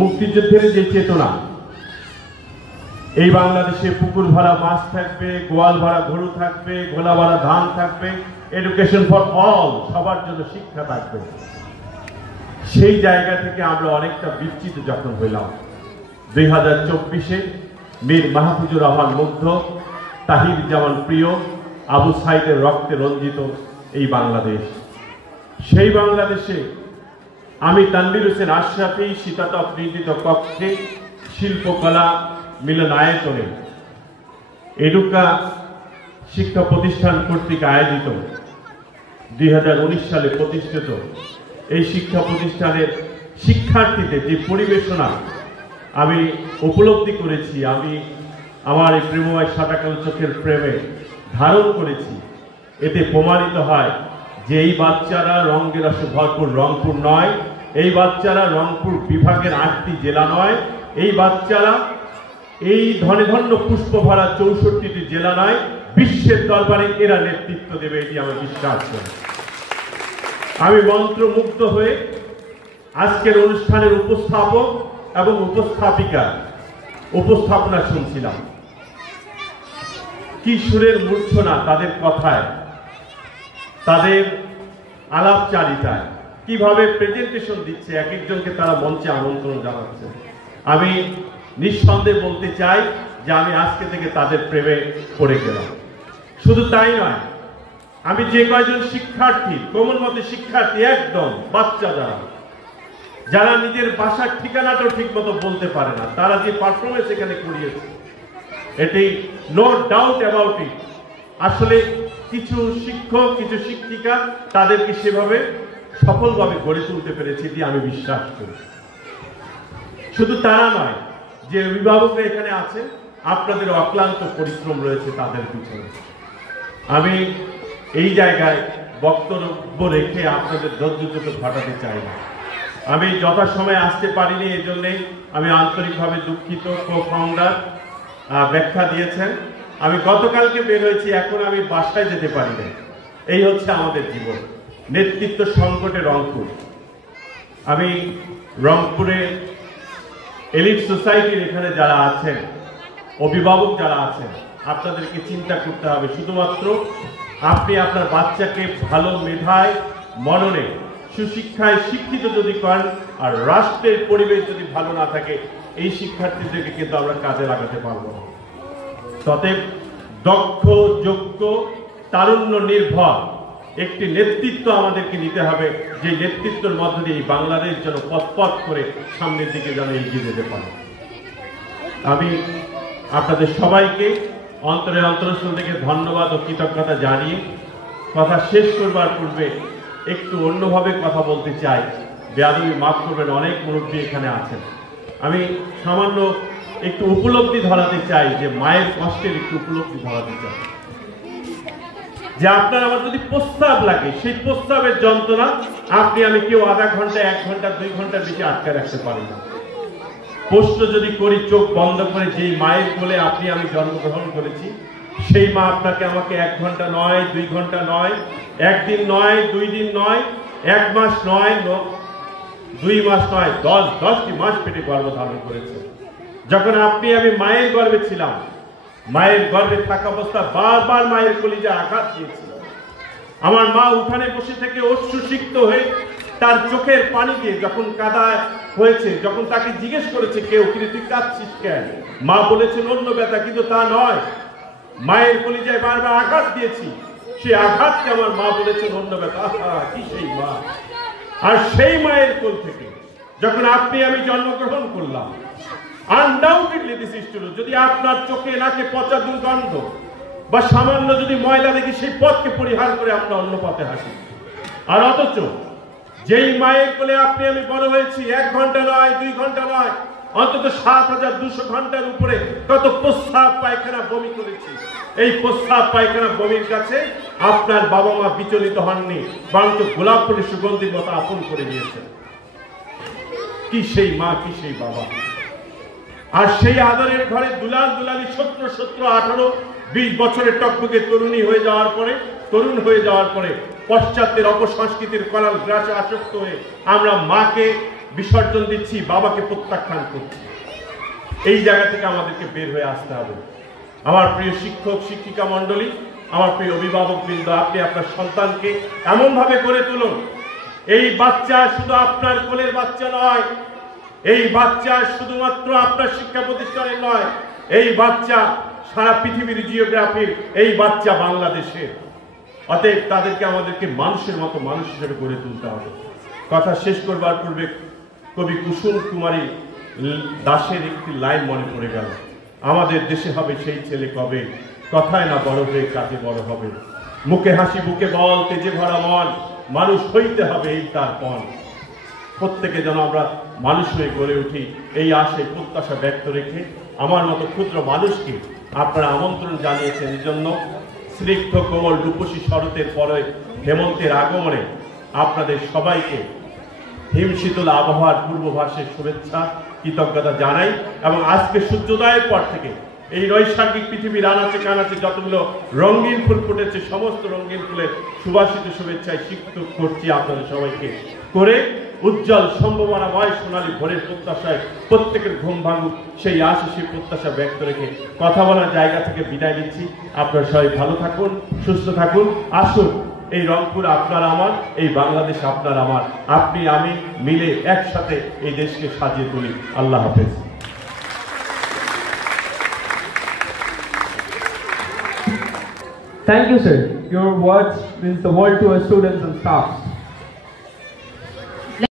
মুক্তিযুদ্ধের যে চেতনা, এই বাংলাদেশে পুকুর ভরা মাছ থাকবে, গোয়াল ভরা গরু থাকবে, গোলা ভরা ধান থাকবে, এডুকেশন ফর অল, সবার জন্য শিক্ষা থাকবে। সেই জায়গা থেকে আমরা অনেকটা বিচ্যুত যখন হইলাম 2024-এ মীর মাহফুজুর রহমান মুগ্ধ, তাহির জামান প্রিয়, আবু সাইদের রক্তে রঞ্জিত এই বাংলাদেশ। সেই বাংলাদেশে আমি তানভীর হোসেন আশরাফি শীতাতপ নির্মিত কক্ষে শিল্পকলা মিলনায়তনে এডুকা শিক্ষা প্রতিষ্ঠান কর্তৃক আয়োজিত 2019 সালে প্রতিষ্ঠিত এই শিক্ষা প্রতিষ্ঠানের শিক্ষার্থীদের যে পরিবেশনা আমি উপলব্ধি করেছি, আমি আমার এই প্রেমময় সাদা কালো চোখের প্রেমে ধারণ করেছি, এতে প্রমাণিত হয় যে এই বাচ্চারা রঙের রসে ভরপুর রংপুর নয়, এই বাচ্চারা রংপুর বিভাগের 8টি জেলা নয়, এই বাচ্চারা এই ধনে ধন্য পুষ্প ভরা 64টি জেলা নয়, বিশ্বের দরবারে এরা নেতৃত্ব দেবে, এটি আমি বিশ্বাস করি। আমি মন্ত্রমুগ্ধ হয়ে আজকের অনুষ্ঠানের উপস্থাপক এবং উপস্থাপিকা উপস্থাপনা শুনছিলাম। কি সুরের মূর্ছনা তাদের কথায়, তাদের আলাপচারিতায়, কিভাবে প্রেজেন্টেশন দিচ্ছে, এক একজনকে তারা মঞ্চে আমন্ত্রণ জানাচ্ছে। আমি নিঃসন্দেহে বলতে চাই যে আমি আজকে থেকে তাদের প্রেমে পড়ে গেলাম। শুধু তাই নয়, আমি যে কয়জন শিক্ষার্থী, কোমলমতি শিক্ষার্থী, একদম বাচ্চা যারা নিজের বাসার ঠিকানাটাও ঠিক মতো বলতে পারে না, তারা যে পারফরমেন্স এখানে করিয়েছে, এটি নো ডাউট অ্যাবাউট ইট। আসলে কিছু শিক্ষক, কিছু শিক্ষিকা তাদেরকে সেভাবে সফলভাবে গড়ে তুলতে পেরেছে, এটি আমি বিশ্বাস করি। শুধু তারা নয়, যে অভিভাবকরা এখানে আছে, আপনাদের অক্লান্ত পরিশ্রম রয়েছে তাদের পিছনে। আমি এই জায়গায় বক্তব্য রেখে আপনাদের ধৈর্যচ্যুত ঘটাতে চাই না। আমি যথাসময়ে আসতে পারিনি, এই জন্যেই আমি আন্তরিকভাবে দুঃখিত। কো-ফাউন্ডার ব্যাখ্যা দিয়েছেন। আমি গতকালকে বের হয়েছি, এখন আমি বাসায় যেতে পারি না। এই হচ্ছে আমাদের জীবন। নেতৃত্ব সংকটে রংপুর। আমি রংপুরে এলিট সোসাইটির এখানে যারা আছেন, অভিভাবক যারা আছেন, আপনাদেরকে চিন্তা করতে হবে। শুধুমাত্র আপনি আপনার বাচ্চাকে ভালো মেধায়, মননে, সুশিক্ষায় শিক্ষিত যদি করেন, আর রাষ্ট্রের পরিবেশ যদি ভালো না থাকে, এই শিক্ষার্থীদেরকে কিন্তু আমরা কাজে লাগাতে পারবো না। ততএব দক্ষ, যোগ্য, তারুণ্য নির্ভর একটি নেতৃত্ব আমাদেরকে নিতে হবে, যে নেতৃত্বের মধ্য দিয়ে এই বাংলাদেশ যেন পথ করে সামনের দিকে যেন এগিয়ে যেতে পারে। আমি আপনাদের সবাইকে অন্তরের অন্তরস্থল থেকে ধন্যবাদ ও কৃতজ্ঞতা জানিয়ে কথা শেষ করবার পূর্বে একটু অন্যভাবে কথা বলতে চাই। বেয়াদবি মাফ করবেন, অনেক মুরব্বী এখানে আছেন। আমি সামান্য একটু উপলব্ধি ধরাতে চাই, যে মায়ের কষ্টের একটু উপলব্ধি ধরাতে চাই, যে আপনার আমার যদি প্রস্তাব লাগে, সেই প্রস্তাবের যন্ত্রণা আপনি আমি কেউ আধা ঘন্টা, 1 ঘন্টা, 2 ঘন্টার বেশি আটকে রাখতে পারি না। প্রশ্ন যদি করি চোখ বন্ধ করে, যেই মায়ের কোলে আপনি আমি জন্মগ্রহণ করেছি, সেই মা আপনাকে আমাকে 1 ঘন্টা নয়, 2 ঘন্টা নয়, 1 দিন নয়, 2 দিন নয়, 1 মাস নয়, 2 মাস নয়, 10টি মাস পেটে গর্ভ ধারণ করেছে। যখন আপনি আমি মায়ের গর্ভে ছিলাম, মায়ের গর্ভে থাকা অবস্থা বারবার মায়ের কলিজায় আঘাত দিয়েছিল। আমার মা উঠানে বসে থেকে অশ্রুসিক্ত হয়ে তার চোখের পানি দিয়ে যখন কাদা হয়েছে, যখন তাকে জিজ্ঞেস করেছে কেউ, কিন্তু তুই কাঁদছিস কেন, মা বলেছেন অন্য ব্যথা, কিন্তু তা নয়, মায়ের কলিজায় বারবার আঘাত দিয়েছি, সেই আঘাতকে আমার মা বলেছেন অন্য ব্যথা। কি সেই মা! আর সেই মায়ের কোল থেকে যখন আপনি আমি জন্মগ্রহণ করলাম, আনডাউটেডলি দিস ইজ ট্রু, যদি আপনার চোখে নাকে পচা দুর্গন্ধ বা সামান্য যদি ময়লা দেখি, সেই পথকে পরিহার করে আপনার অন্য পথে হাসি। আর অথচ যেই মায়ের কোলে আপনি আমি বড় হয়েছি, 1 ঘন্টা নয়, 2 ঘন্টা নয়, অন্তত 7200 ঘন্টার উপরে কত প্রস্রাব পায়খানা বমি করেছি। এই প্রস্রাব পায়খানা বমির কাছে আপনার বাবা মা বিচলিত হননি, বরঞ্চ গোলাপ ফুলের সুগন্ধির মতো আপন করে নিয়েছেন। কি সেই মা, কি সেই বাবা! আর সেই আদরের ঘরে দুলাল দুলালি 17, 18, 20 বছরের টকটকে তরুণ হয়ে যাওয়ার পরে পশ্চাতের অপসংস্কৃতির কলাল গ্রাসে আসক্ত হয়ে আমরা মাকে বিসর্জন দিচ্ছি, বাবাকে প্রত্যাখ্যান করছি। এই জায়গা থেকে আমাদেরকে বের হয়ে আসতে হবে। আমার প্রিয় শিক্ষক শিক্ষিকা মণ্ডলী, আমার প্রিয় অভিভাবক বৃন্দ, আপনি আপনার সন্তানকে এমন ভাবে গড়ে তুলুন, এই বাচ্চা শুধু আপনার কোলের বাচ্চা নয়, এই বাচ্চা শুধুমাত্র আপনার শিক্ষা প্রতিষ্ঠানের নয়, এই বাচ্চা সারা পৃথিবীর জিওগ্রাফির, এই বাচ্চা বাংলাদেশের। অতএব তাদেরকে আমাদেরকে মানুষের মতো মানুষ হিসেবে গড়ে তুলতে হবে। কথা শেষ করবার পূর্বে কবি কুসুম কুমারী দাসের একটি লাইন মনে পড়ে গেল, আমাদের দেশে হবে সেই ছেলে কবে, কথায় না বড় হয়ে কাজে বড় হবে, মুখে হাসি বুকে বল তেজে ভরা মন, মানুষ হইতে হবে এই তার পণ। প্রত্যেকে যেন আমরা মানুষ হয়ে গড়ে উঠি, এই আশে প্রত্যাশা ব্যক্ত রেখে আমার মতো ক্ষুদ্র মানুষকে আপনারা আমন্ত্রণ জানিয়েছেন। এই জন্য স্নিগ্ধ কোমল রূপসী শরতের পরে হেমন্তের আগমনে আপনাদের সবাইকে হিমশীতল আবহাওয়ার পূর্বভাসের শুভেচ্ছা কৃতজ্ঞতা জানাই। এবং আজকে সূর্যোদয়ের পর থেকে এই নৈসর্গিক পৃথিবীর আনাচে কানাচে যতগুলো রঙিন ফুল ফুটেছে, সমস্ত রঙিন ফুলের সুবাসিত শুভেচ্ছায় সিক্ত করছি আপনাদের সবাইকে, করে উজ্জ্বল সম্ভাবনাময় সোনালী ভোরের প্রত্যাশায় প্রত্যেকের ঘুম ভাঙুক সেই আশা, সেই প্রত্যাশা ব্যক্ত রেখে কথা বলার জায়গা থেকে বিদায় নিচ্ছি। আপনারা সবাই ভালো থাকুন, সুস্থ থাকুন। আসুন, এই রংপুর আপনার আমার, এই বাংলাদেশ আপনার আমার, আপনি আমি মিলে একসাথে এই দেশকে সাজিয়ে তুলি। আল্লাহ হাফেজ। Thank you, sir. Your words means the world to our students and staff.